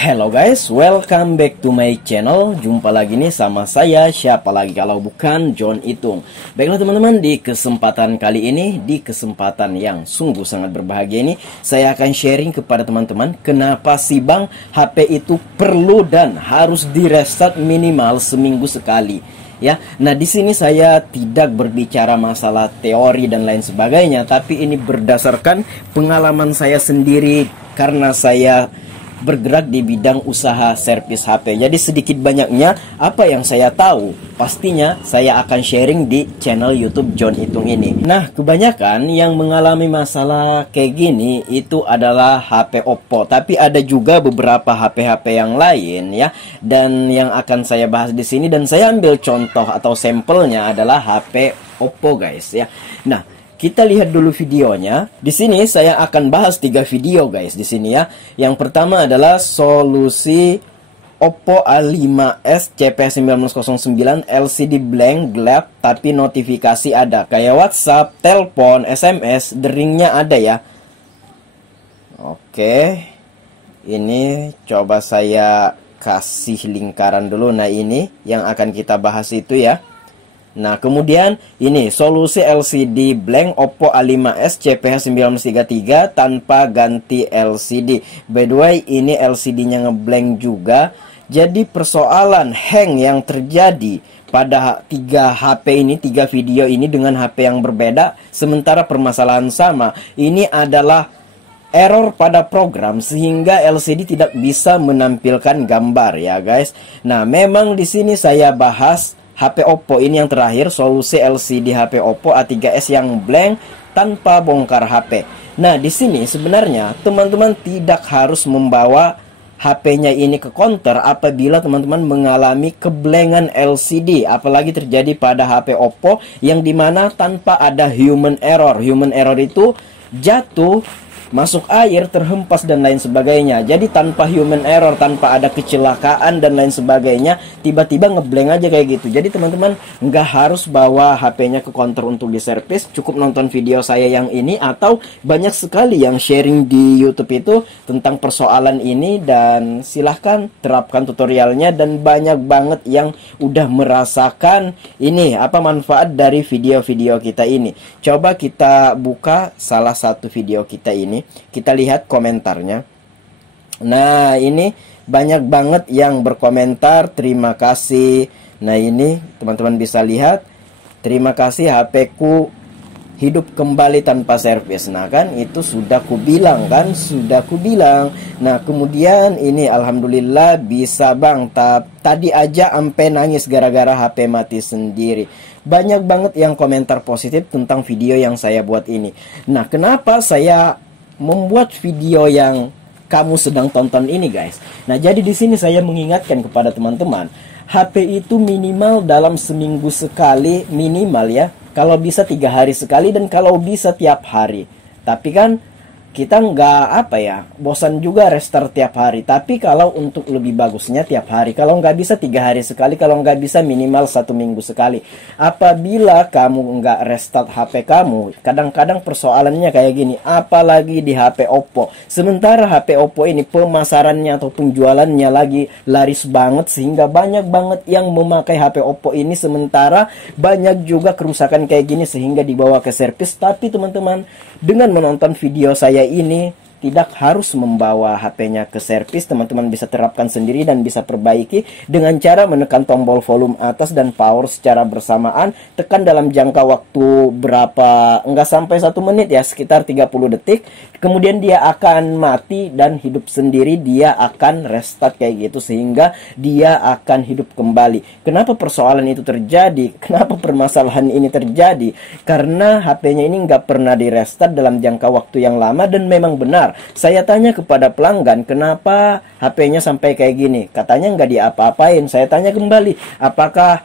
Hello guys, welcome back to my channel. Jumpa lagi nih sama saya, siapa lagi kalau bukan John Itung. Baiklah teman-teman, di kesempatan kali ini, di kesempatan yang sungguh sangat berbahagia ini, saya akan sharing kepada teman-teman kenapa sih bang HP itu perlu dan harus di-restart minimal seminggu sekali. Ya, nah di sini saya tidak berbicara masalah teori dan lain sebagainya, tapi ini berdasarkan pengalaman saya sendiri karena saya bergerak di bidang usaha servis HP. Jadi sedikit banyaknya apa yang saya tahu, pastinya saya akan sharing di channel YouTube John Itung ini. Nah, kebanyakan yang mengalami masalah kayak gini itu adalah HP Oppo, tapi ada juga beberapa HP-HP yang lain ya. Dan yang akan saya bahas di sini dan saya ambil contoh atau sampelnya adalah HP Oppo guys ya. Nah, kita lihat dulu videonya. Di sini saya akan bahas 3 video guys di sini ya. Yang pertama adalah solusi Oppo A5s CP1909 LCD blank gelap tapi notifikasi ada. Kayak WhatsApp, telepon, SMS, deringnya ada ya. Oke. Ini coba saya kasih lingkaran dulu. Nah, ini yang akan kita bahas itu ya. Nah, kemudian ini solusi LCD blank Oppo A5s CPH1933 tanpa ganti LCD. By the way, ini LCD-nya ngeblank juga. Jadi persoalan hang yang terjadi pada 3 HP ini, 3 video ini dengan HP yang berbeda, sementara permasalahan sama. Ini adalah error pada program sehingga LCD tidak bisa menampilkan gambar ya guys. Nah, memang di sini saya bahas HP Oppo ini yang terakhir, solusi LCD HP Oppo A3s yang blank tanpa bongkar HP. Nah, di sini sebenarnya teman-teman tidak harus membawa HP-nya ini ke counter apabila teman-teman mengalami keblankan LCD, apalagi terjadi pada HP Oppo yang dimana tanpa ada human error. Human error itu jatuh, masuk air, terhempas dan lain sebagainya. Jadi tanpa human error, tanpa ada kecelakaan dan lain sebagainya, tiba-tiba ngeblank aja kayak gitu. Jadi teman-teman nggak harus bawa HP-nya ke counter untuk diservis, cukup nonton video saya yang ini, atau banyak sekali yang sharing di YouTube itu tentang persoalan ini, dan silahkan terapkan tutorialnya. Dan banyak banget yang udah merasakan ini apa manfaat dari video-video kita ini. Coba kita buka salah satu video kita ini, kita lihat komentarnya. Nah, ini banyak banget yang berkomentar, terima kasih. Nah, ini teman-teman bisa lihat, terima kasih HP ku hidup kembali tanpa servis. Nah kan, itu sudah kubilang kan, sudah kubilang. Nah, kemudian ini alhamdulillah bisa bang, tadi aja ampe nangis gara-gara HP mati sendiri. Banyak banget yang komentar positif tentang video yang saya buat ini. Nah, kenapa saya membuat video yang kamu sedang tonton ini guys? Nah, jadi di sini saya mengingatkan kepada teman-teman, HP itu minimal dalam seminggu sekali, minimal ya. Kalau bisa 3 hari sekali, dan kalau bisa tiap hari. Tapi kan kita nggak bosan juga restart tiap hari. Tapi kalau untuk lebih bagusnya tiap hari. Kalau nggak bisa 3 hari sekali, kalau nggak bisa minimal 1 minggu sekali. Apabila kamu nggak restart HP kamu, kadang-kadang persoalannya kayak gini, apalagi di HP Oppo. Sementara HP Oppo ini pemasarannya atau penjualannya lagi laris banget, sehingga banyak banget yang memakai HP Oppo ini. Sementara banyak juga kerusakan kayak gini sehingga dibawa ke servis. Tapi teman-teman, dengan menonton video saya ini, tidak harus membawa HP-nya ke servis. Teman-teman bisa terapkan sendiri dan bisa perbaiki dengan cara menekan tombol volume atas dan power secara bersamaan. Tekan dalam jangka waktu berapa, enggak sampai 1 menit ya, sekitar 30 detik. Kemudian dia akan mati dan hidup sendiri. Dia akan restart kayak gitu, sehingga dia akan hidup kembali. Kenapa persoalan itu terjadi? Kenapa permasalahan ini terjadi? Karena HP-nya ini nggak pernah di restart dalam jangka waktu yang lama. Dan memang benar, saya tanya kepada pelanggan, kenapa HP-nya sampai kayak gini? Katanya nggak diapa-apain. Saya tanya kembali, apakah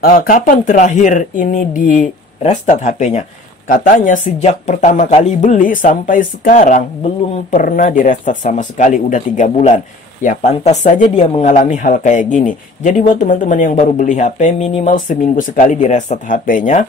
kapan terakhir ini di restart HP-nya? Katanya sejak pertama kali beli sampai sekarang belum pernah di restart sama sekali, udah 3 bulan. Ya pantas saja dia mengalami hal kayak gini. Jadi buat teman-teman yang baru beli HP, minimal seminggu sekali di restart HP-nya.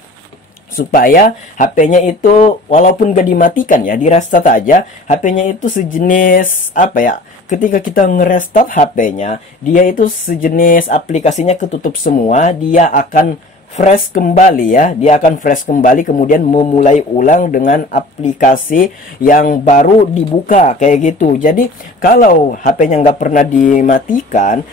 supaya HP-nya itu walaupun gak dimatikan ya, di restart aja, HP-nya itu sejenis apa ya, ketika kita nge-restart HP-nya, dia itu sejenis aplikasinya ketutup semua, dia akan fresh kembali ya, dia akan fresh kembali, kemudian memulai ulang dengan aplikasi yang baru dibuka kayak gitu. Jadi kalau HP-nya nggak pernah dimatikan,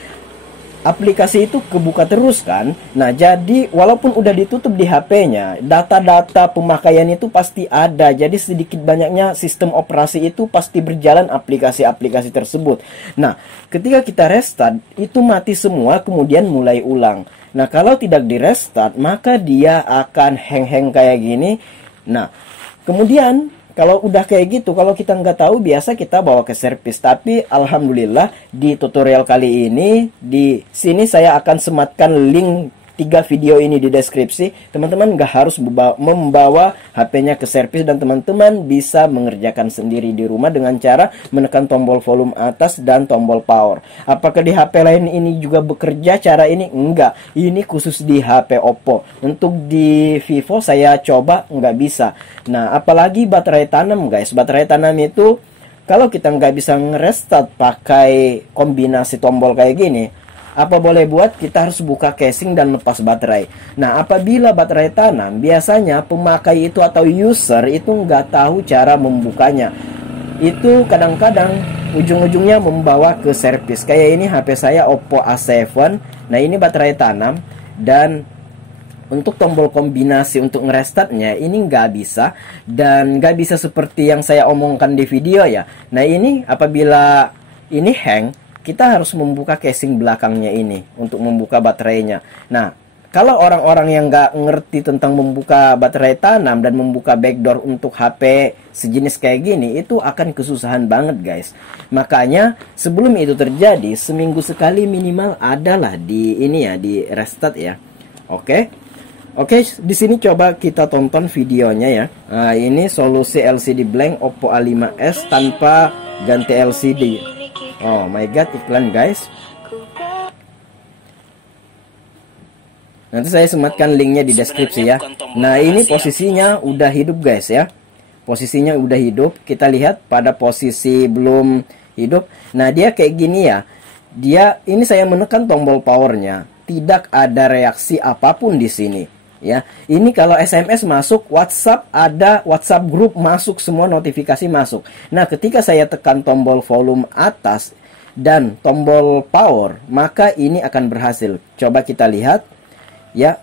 aplikasi itu kebuka terus kan. Nah, jadi walaupun udah ditutup di HP-nya, data-data pemakaian itu pasti ada. Jadi sedikit banyaknya sistem operasi itu pasti berjalan aplikasi-aplikasi tersebut. Nah, ketika kita restart, itu mati semua kemudian mulai ulang. Nah, kalau tidak di restart, maka dia akan hang-hang kayak gini. Nah, kemudian kalau udah kayak gitu, kalau kita nggak tahu, biasa kita bawa ke servis. Tapi alhamdulillah di tutorial kali ini, di sini saya akan sematkan link 3 video ini di deskripsi. Teman-teman nggak harus membawa HP-nya ke servis, dan teman-teman bisa mengerjakan sendiri di rumah dengan cara menekan tombol volume atas dan tombol power. Apakah di HP lain ini juga bekerja cara ini? Enggak, ini khusus di HP Oppo. Untuk di Vivo saya coba nggak bisa. Nah, apalagi baterai tanam guys. Baterai tanam itu kalau kita nggak bisa nge-restart pakai kombinasi tombol kayak gini, apa boleh buat, kita harus buka casing dan lepas baterai. Nah, apabila baterai tanam, biasanya pemakai itu atau user itu nggak tahu cara membukanya. Itu kadang-kadang ujung-ujungnya membawa ke servis. Kayak ini HP saya Oppo A7. Nah, ini baterai tanam, dan untuk tombol kombinasi untuk ngerestartnya ini nggak bisa, dan nggak bisa seperti yang saya omongkan di video ya. Nah, ini apabila ini hang, kita harus membuka casing belakangnya ini untuk membuka baterainya. Nah, kalau orang-orang yang nggak ngerti tentang membuka baterai tanam dan membuka backdoor untuk HP sejenis kayak gini, itu akan kesusahan banget guys. Makanya sebelum itu terjadi, seminggu sekali minimal adalah di ini ya, di restart ya. Oke, di sini coba kita tonton videonya ya. Nah, ini solusi LCD blank Oppo A5s tanpa ganti LCD. Oh my god, iklan guys. Nanti saya sematkan linknya di deskripsi ya. Nah, ini posisinya udah hidup guys ya. Posisinya udah hidup. Kita lihat pada posisi belum hidup. Nah, dia kayak gini ya. Ini saya menekan tombol powernya, tidak ada reaksi apapun di sini. Ya, ini kalau SMS masuk, WhatsApp ada, WhatsApp grup masuk, semua notifikasi masuk. Nah, ketika saya tekan tombol volume atas dan tombol power, maka ini akan berhasil. Coba kita lihat ya.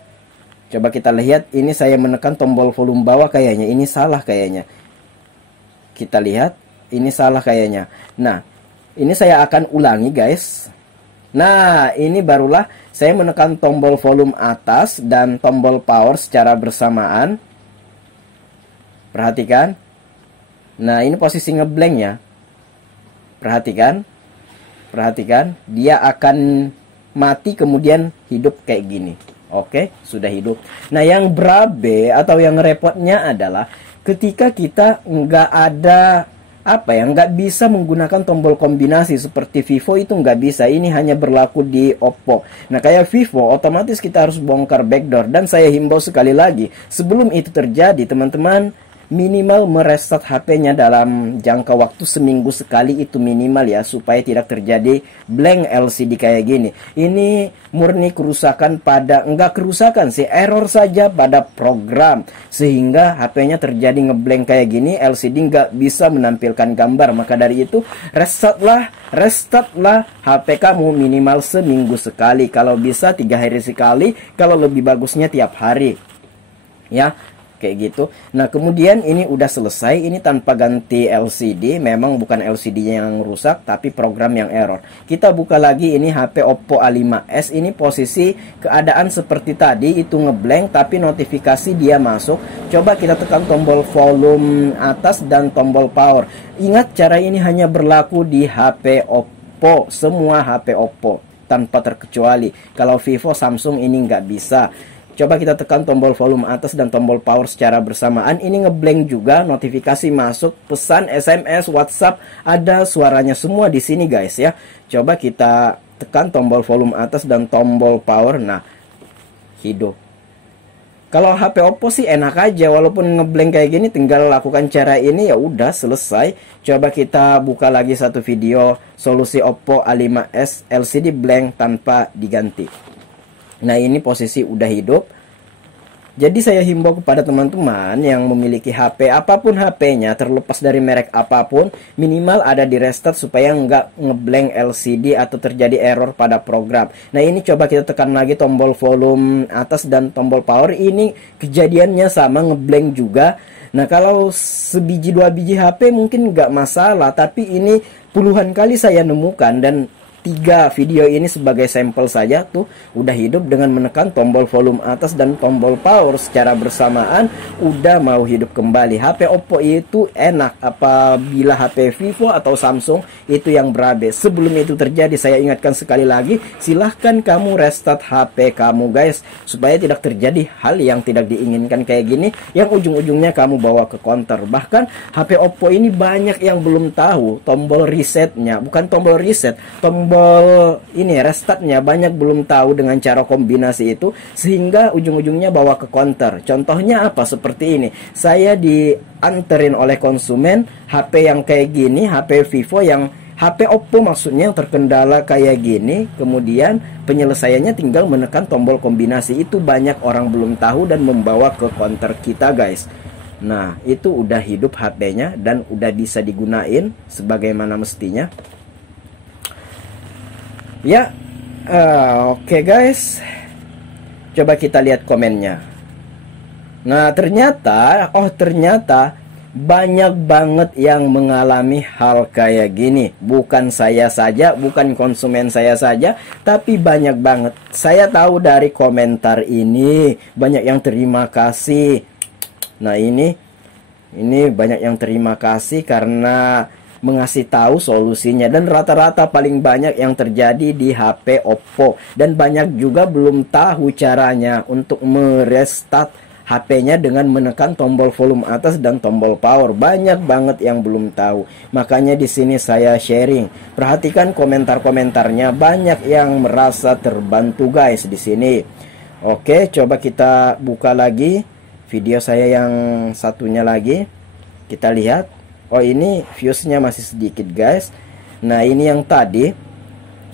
Coba kita lihat, ini saya menekan tombol volume bawah, kayaknya ini salah kayaknya. Kita lihat, ini salah kayaknya. Nah, ini saya akan ulangi guys. Nah, ini barulah saya menekan tombol volume atas dan tombol power secara bersamaan. Perhatikan. Nah, ini posisi ngeblank ya. Perhatikan. Perhatikan, dia akan mati kemudian hidup kayak gini. Oke, sudah hidup. Nah, yang berabe atau yang repotnya adalah ketika kita nggak ada nggak bisa menggunakan tombol kombinasi seperti Vivo, itu nggak bisa. Ini hanya berlaku di Oppo. Nah, kayak Vivo otomatis kita harus bongkar backdoor. Dan saya himbau sekali lagi, sebelum itu terjadi, teman-teman minimal merestart HP-nya dalam jangka waktu seminggu sekali, itu minimal ya, supaya tidak terjadi blank LCD kayak gini. Ini murni kerusakan enggak kerusakan sih, error saja pada program, sehingga HP-nya terjadi ngeblank kayak gini, LCD nggak bisa menampilkan gambar. Maka dari itu restartlah HP kamu minimal seminggu sekali, kalau bisa 3 hari sekali, kalau lebih bagusnya tiap hari ya, kayak gitu. Nah, kemudian ini udah selesai. Ini tanpa ganti LCD. Memang bukan LCD-nya yang rusak, tapi program yang error. Kita buka lagi ini HP Oppo A5s. Ini posisi keadaan seperti tadi, itu ngeblank, tapi notifikasi dia masuk. Coba kita tekan tombol volume atas dan tombol power. Ingat, cara ini hanya berlaku di HP Oppo. Semua HP Oppo tanpa terkecuali. Kalau Vivo, Samsung ini nggak bisa. Coba kita tekan tombol volume atas dan tombol power secara bersamaan. Ini ngeblank juga, notifikasi masuk, pesan, SMS, WhatsApp, ada suaranya semua di sini guys ya. Coba kita tekan tombol volume atas dan tombol power. Nah, hidup. Kalau HP Oppo sih enak aja, walaupun ngeblank kayak gini tinggal lakukan cara ini ya udah selesai. Coba kita buka lagi satu video solusi Oppo A5s LCD blank tanpa diganti. Nah, ini posisi udah hidup. Jadi saya himbau kepada teman-teman yang memiliki HP, apapun HP-nya, terlepas dari merek apapun, minimal ada di restart supaya nggak ngeblank LCD atau terjadi error pada program. Nah, ini coba kita tekan lagi tombol volume atas dan tombol power. Ini kejadiannya sama, ngeblank juga. Nah, kalau sebiji dua biji HP mungkin nggak masalah, tapi ini puluhan kali saya nemukan, dan 3 video ini sebagai sampel saja tuh udah hidup dengan menekan tombol volume atas dan tombol power secara bersamaan, udah mau hidup kembali. HP Oppo itu enak, apabila HP Vivo atau Samsung itu yang berabe. Sebelum itu terjadi, saya ingatkan sekali lagi, silahkan kamu restart HP kamu guys, supaya tidak terjadi hal yang tidak diinginkan kayak gini, yang ujung-ujungnya kamu bawa ke counter. Bahkan HP Oppo ini banyak yang belum tahu tombol resetnya, bukan tombol reset, tombol ini restartnya banyak belum tahu dengan cara kombinasi itu, sehingga ujung-ujungnya bawa ke counter. Contohnya apa? Seperti ini, saya dianterin oleh konsumen HP yang kayak gini, HP Vivo yang HP Oppo maksudnya yang terkendala kayak gini, kemudian penyelesaiannya tinggal menekan tombol kombinasi. Itu banyak orang belum tahu dan membawa ke counter kita guys. Nah, itu udah hidup HP-nya dan udah bisa digunain sebagaimana mestinya. Ya, oke guys, coba kita lihat komennya. Nah, ternyata banyak banget yang mengalami hal kayak gini. Bukan saya saja, bukan konsumen saya saja, tapi banyak banget. Saya tahu dari komentar ini banyak yang terima kasih. Nah, ini banyak yang terima kasih karena mengasih tahu solusinya, dan rata-rata paling banyak yang terjadi di HP Oppo, dan banyak juga belum tahu caranya untuk merestart HP-nya dengan menekan tombol volume atas dan tombol power. Banyak banget yang belum tahu. Makanya di sini saya sharing. Perhatikan komentar-komentarnya, banyak yang merasa terbantu guys di sini. Oke, coba kita buka lagi video saya yang satunya lagi. Kita lihat. Oh, ini viewsnya masih sedikit guys. Nah, ini yang tadi,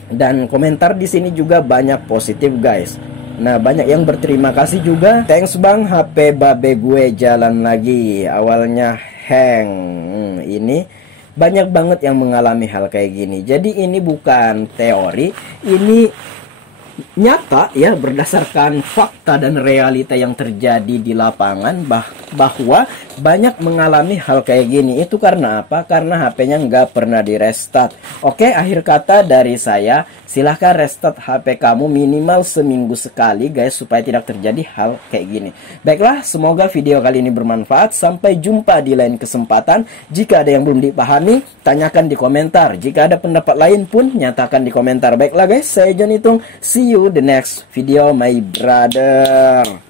dan komentar di sini juga banyak positif guys. Nah, banyak yang berterima kasih juga. Thanks bang, HP babe gue jalan lagi. Awalnya hang. Ini banyak banget yang mengalami hal kayak gini. Jadi ini bukan teori, ini nyata ya, berdasarkan fakta dan realita yang terjadi di lapangan, bahwa banyak mengalami hal kayak gini. Itu karena apa? Karena HP-nya nggak pernah di restart. Oke, akhir kata dari saya, silahkan restart HP kamu minimal seminggu sekali guys, supaya tidak terjadi hal kayak gini. Baiklah, semoga video kali ini bermanfaat. Sampai jumpa di lain kesempatan. Jika ada yang belum dipahami, tanyakan di komentar. Jika ada pendapat lain pun, nyatakan di komentar. Baiklah guys, saya John Itung. See you the next video my brother.